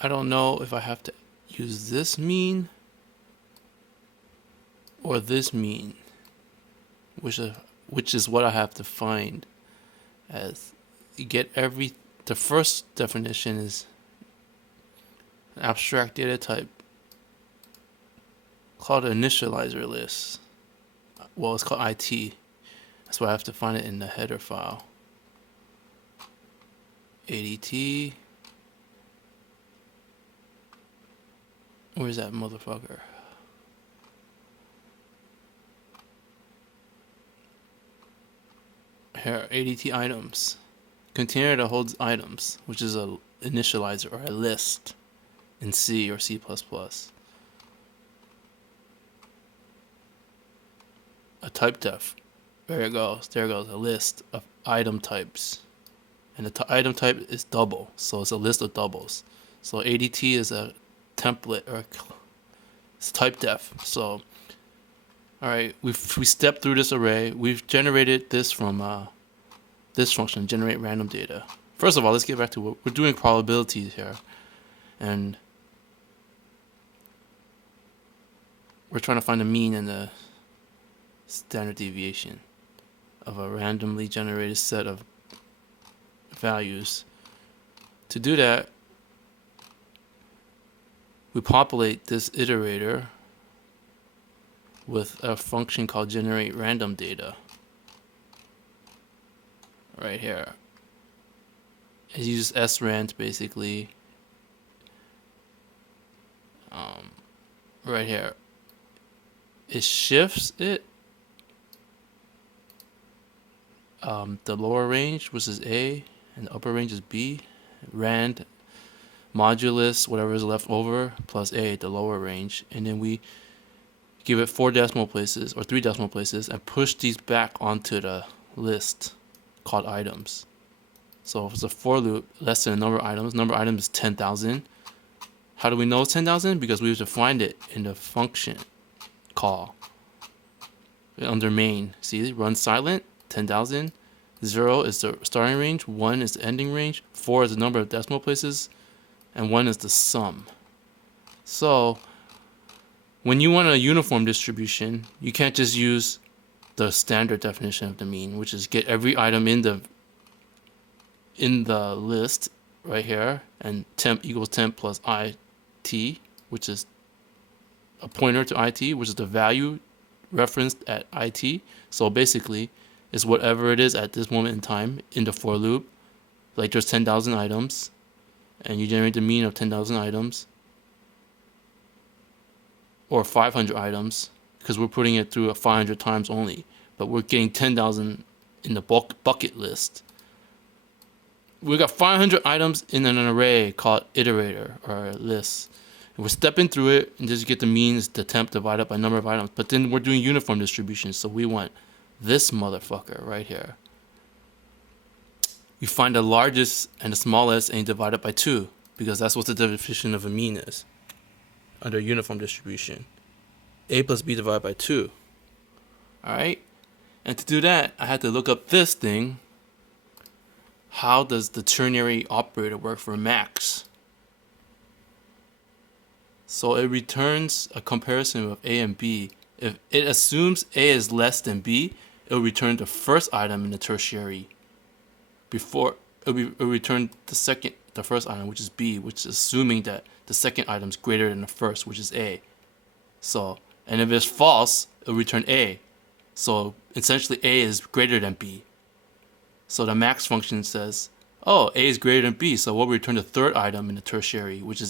I don't know if I have to use this mean or this mean, which is what I have to find. As you get the first definition is an abstract data type called an initializer list. Well, it's called IT. That's why I have to find it in the header file. ADT. Where's that motherfucker? Here, ADT items. Container that holds items, which is a initializer or a list in C or C++. A type def. There it goes. There it goes. A list of item types. And the item type is double. So it's a list of doubles. So ADT is a template or it's type def. So, alright, we stepped through this array. We've generated this from this function, generate random data. First of all, let's get back to what we're doing probabilities here. And we're trying to find the mean and the standard deviation of a randomly generated set of values. To do that, we populate this iterator with a function called generate random data right here. It uses srand basically. Right here, it shifts it the lower range, which is A, and the upper range is B. Rand modulus, whatever is left over, plus A, the lower range, and then we give it 4 decimal places or 3 decimal places and push these back onto the list called items. So if it's a for loop, less than the number of items. Number of items is 10,000. How do we know it's 10,000? Because we have to find it in the function call under main. See, run silent, 10,000. 0 is the starting range, 1 is the ending range, 4 is the number of decimal places, and 1 is the sum. So when you want a uniform distribution, you can't just use the standard definition of the mean, which is get every item in the list right here, and temp equals temp plus IT, which is a pointer to IT, which is the value referenced at IT. So basically, it's whatever it is at this moment in time in the for loop. Like there's 10,000 items, and you generate the mean of 10,000 items, or 500 items, because we're putting it through 500 times only, but we're getting 10,000 in the bucket list. We got 500 items in an array called iterator or list. And we're stepping through it and just get the means, the temp divided by number of items. But then we're doing uniform distribution, so we want this motherfucker right here. You find the largest and the smallest and you divide it by 2, because that's what the definition of a mean is under uniform distribution. A plus B divided by 2. Alright? And to do that, I had to look up this thing. How does the ternary operator work for max? So it returns a comparison of A and B. If it assumes A is less than B, it will return the first item in the tertiary. Before it will return the first item, which is B, which is assuming that the second item is greater than the first, which is A. So, and if it's false, it will return A. So essentially A is greater than B. So the max function says, oh, A is greater than B, so we'll return the third item in the tertiary, which is